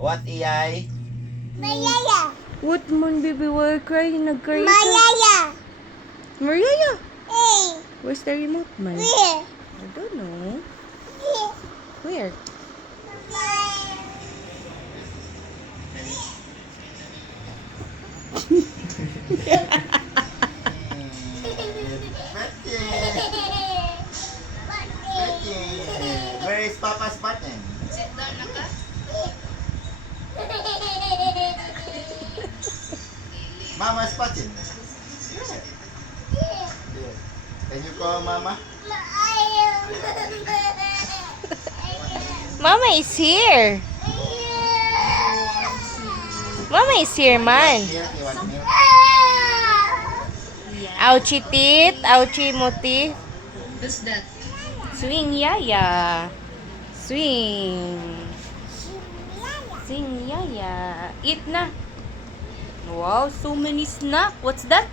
What iyay? Mayaya. What man, baby? Why are you crying? Nag-cry ka? Mayaya. Mariah! Eh. Where's the remote, man? Where? I don't know. Where? Where is Papa's button? Mama's button. Can you call Mama? Mama is here. Mama is here, man. Milk, you want milk? Ouchie teeth. Ouchie mo teeth. What's that? Swing, yaya. Swing. Swing, yaya. Eat na. Wow, so many snack. What's that?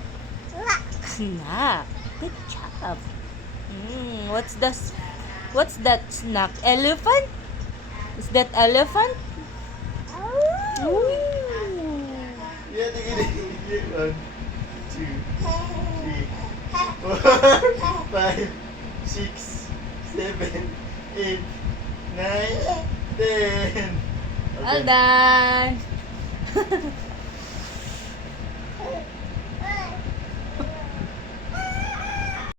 Snack. Good job. What's that snack? Elephant? Is that elephant? Ooh. Yeah, tingin. 1, 2, 3, 4, 5, 6, 7, 8, 9, 10. All done.